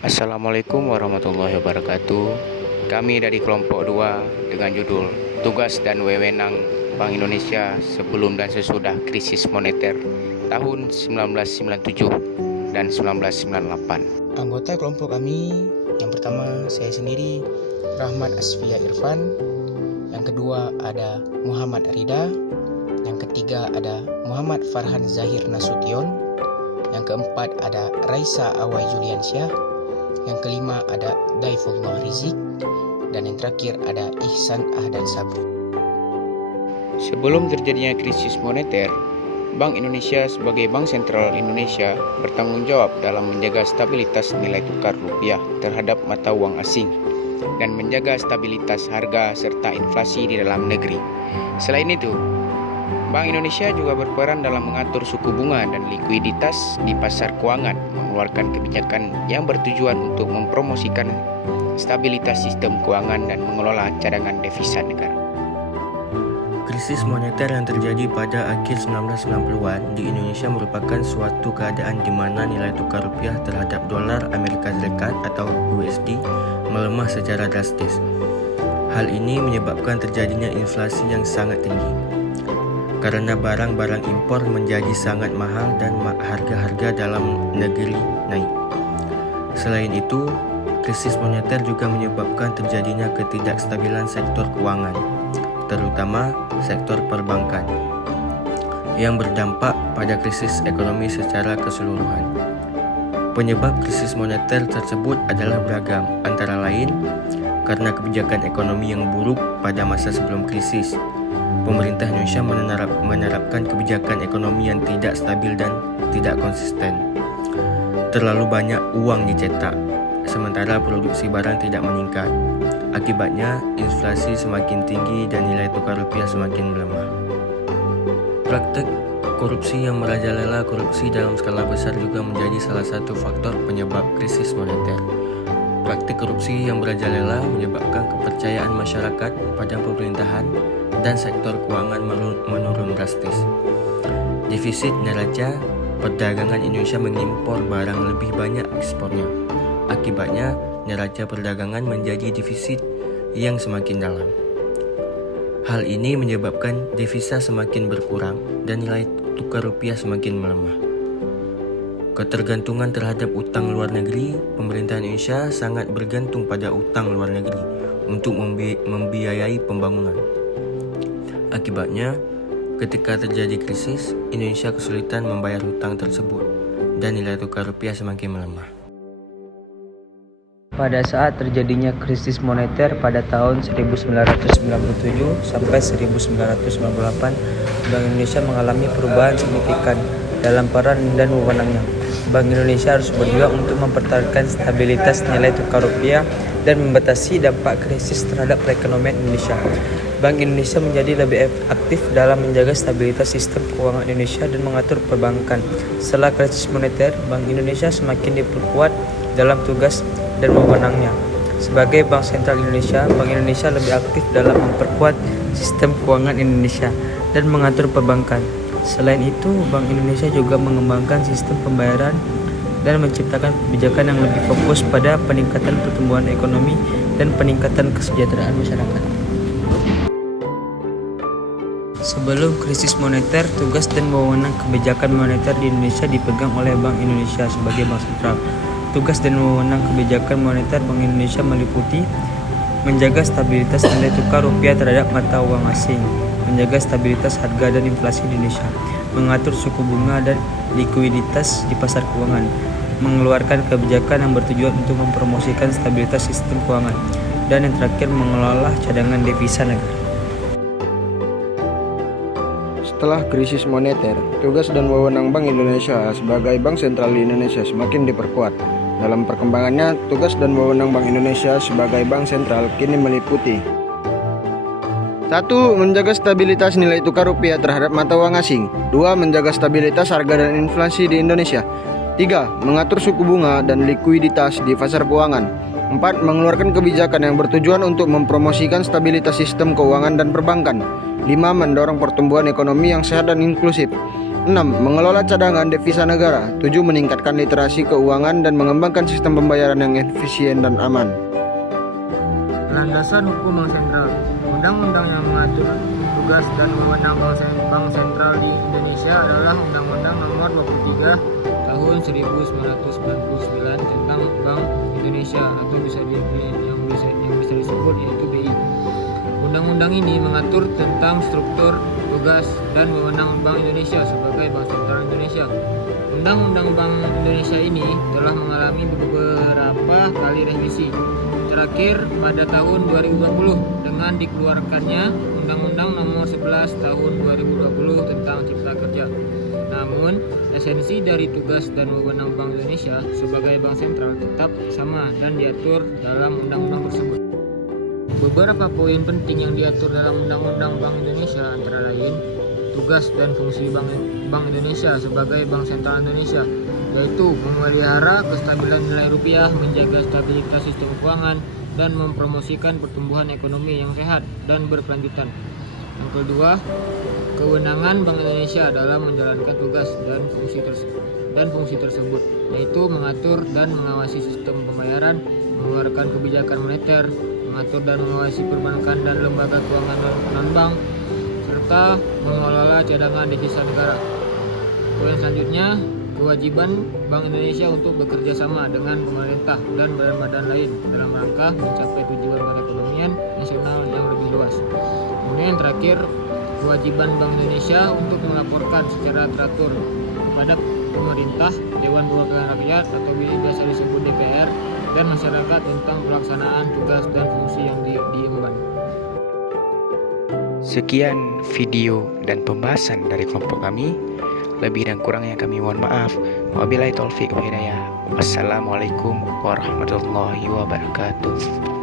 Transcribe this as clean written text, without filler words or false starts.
Assalamualaikum warahmatullahi wabarakatuh. Kami dari kelompok 2 dengan judul Tugas dan Wewenang Bank Indonesia sebelum dan sesudah krisis moneter tahun 1997 dan 1998. Anggota kelompok kami yang pertama saya sendiri, Rahmat Asfia Irfan. Yang kedua ada Muhammad Rida. Yang ketiga ada Muhammad Farhan Zahir Nasution. Yang keempat ada Raisa Awai Juliansyah. Yang kelima ada Daifullah Rizik. Dan yang terakhir ada Ihsan Ahdan Sabri. Sebelum terjadinya krisis moneter, Bank Indonesia sebagai Bank Sentral Indonesia bertanggung jawab dalam menjaga stabilitas nilai tukar rupiah terhadap mata uang asing dan menjaga stabilitas harga serta inflasi di dalam negeri. Selain itu, Bank Indonesia juga berperan dalam mengatur suku bunga dan likuiditas di pasar keuangan, mengeluarkan kebijakan yang bertujuan untuk mempromosikan stabilitas sistem keuangan dan mengelola cadangan devisa negara. Krisis moneter yang terjadi pada akhir 1990-an di Indonesia merupakan suatu keadaan di mana nilai tukar rupiah terhadap dolar Amerika Serikat atau USD melemah secara drastis. Hal ini menyebabkan terjadinya inflasi yang sangat tinggi karena barang-barang impor menjadi sangat mahal dan harga-harga dalam negeri naik. Selain itu, krisis moneter juga menyebabkan terjadinya ketidakstabilan sektor keuangan, terutama sektor perbankan, yang berdampak pada krisis ekonomi secara keseluruhan. Penyebab krisis moneter tersebut adalah beragam, antara lain karena kebijakan ekonomi yang buruk pada masa sebelum krisis. Pemerintah Indonesia menerapkan kebijakan ekonomi yang tidak stabil dan tidak konsisten. Terlalu banyak uang dicetak, sementara produksi barang tidak meningkat. Akibatnya, inflasi semakin tinggi dan nilai tukar rupiah semakin melemah. Praktek korupsi yang merajalela korupsi dalam skala besar juga menjadi salah satu faktor penyebab krisis moneter. Praktik korupsi yang merajalela menyebabkan kepercayaan masyarakat pada pemerintahan dan sektor keuangan menurun drastis. Defisit neraca perdagangan Indonesia mengimpor barang lebih banyak ekspornya. Akibatnya, neraca perdagangan menjadi defisit yang semakin dalam. Hal ini menyebabkan devisa semakin berkurang dan nilai tukar rupiah semakin melemah. Ketergantungan terhadap utang luar negeri, pemerintah Indonesia sangat bergantung pada utang luar negeri untuk membiayai pembangunan. Akibatnya, ketika terjadi krisis, Indonesia kesulitan membayar hutang tersebut dan nilai tukar rupiah semakin melemah. Pada saat terjadinya krisis moneter pada tahun 1997 sampai 1998, Bank Indonesia mengalami perubahan signifikan dalam peran dan wewenangnya. Bank Indonesia harus berjuang untuk mempertahankan stabilitas nilai tukar rupiah dan membatasi dampak krisis terhadap perekonomian Indonesia. Bank Indonesia menjadi lebih aktif dalam menjaga stabilitas sistem keuangan Indonesia dan mengatur perbankan. Setelah krisis moneter, Bank Indonesia semakin diperkuat dalam tugas dan wewenangnya. Sebagai Bank Sentral Indonesia, Bank Indonesia lebih aktif dalam memperkuat sistem keuangan Indonesia dan mengatur perbankan. Selain itu, Bank Indonesia juga mengembangkan sistem pembayaran dan menciptakan kebijakan yang lebih fokus pada peningkatan pertumbuhan ekonomi dan peningkatan kesejahteraan masyarakat. Sebelum krisis moneter, tugas dan wewenang kebijakan moneter di Indonesia dipegang oleh Bank Indonesia sebagai bank sentral. Tugas dan wewenang kebijakan moneter Bank Indonesia meliputi menjaga stabilitas nilai tukar rupiah terhadap mata uang asing, menjaga stabilitas harga dan inflasi di Indonesia, mengatur suku bunga dan likuiditas di pasar keuangan, mengeluarkan kebijakan yang bertujuan untuk mempromosikan stabilitas sistem keuangan, dan yang terakhir mengelola cadangan devisa negara. Setelah krisis moneter, tugas dan wewenang Bank Indonesia sebagai Bank Sentral di Indonesia semakin diperkuat. Dalam perkembangannya, tugas dan wewenang Bank Indonesia sebagai Bank Sentral kini meliputi 1. Menjaga stabilitas nilai tukar rupiah terhadap mata uang asing. 2. Menjaga stabilitas harga dan inflasi di Indonesia. 3. Mengatur suku bunga dan likuiditas di pasar keuangan. 4. Mengeluarkan kebijakan yang bertujuan untuk mempromosikan stabilitas sistem keuangan dan perbankan. 5. Mendorong pertumbuhan ekonomi yang sehat dan inklusif. 6. Mengelola cadangan devisa negara. 7. Meningkatkan literasi keuangan dan mengembangkan sistem pembayaran yang efisien dan aman. Landasan hukum Bank Sentral. Undang-undang yang mengatur tugas dan wewenang Bank Sentral di Indonesia adalah Undang-Undang Nomor 23 Tahun 1999 tentang Bank Indonesia atau yang bisa disebut yaitu BI. Undang-undang ini mengatur tentang struktur, tugas, dan wewenang Bank Indonesia sebagai Bank Sentral Indonesia. Undang-undang Bank Indonesia ini telah mengalami beberapa kali revisi. Terakhir pada tahun 2020 dengan dikeluarkannya Undang-Undang Nomor 11 Tahun 2020 tentang Cipta Kerja. Namun, esensi dari tugas dan wewenang Bank Indonesia sebagai Bank Sentral tetap sama dan diatur dalam undang-undang tersebut. Beberapa poin penting yang diatur dalam Undang-Undang Bank Indonesia antara lain tugas dan fungsi Bank Indonesia sebagai Bank Sentral Indonesia, yaitu memelihara kestabilan nilai rupiah, menjaga stabilitas sistem keuangan, dan mempromosikan pertumbuhan ekonomi yang sehat dan berkelanjutan. Yang kedua, kewenangan Bank Indonesia dalam menjalankan tugas dan fungsi tersebut, yaitu mengatur dan mengawasi sistem pembayaran, mengeluarkan kebijakan moneter, mengatur dan mengawasi perbankan dan lembaga keuangan non-bank, serta mengelola cadangan devisa negara. Poin selanjutnya, kewajiban Bank Indonesia untuk bekerja sama dengan pemerintah dan badan-badan lain dalam rangka mencapai tujuan perekonomian nasional yang lebih luas. Kemudian yang terakhir, kewajiban Bank Indonesia untuk melaporkan secara teratur kepada pemerintah, Dewan Perwakilan Rakyat atau biasa disebut DPR, dan masyarakat tentang pelaksanaan tugas dan fungsi yang diemban. Sekian video dan pembahasan dari kelompok kami. Lebih dan kurangnya kami mohon maaf. Wabillahi taufik wal hidayah. Wassalamualaikum warahmatullahi wabarakatuh.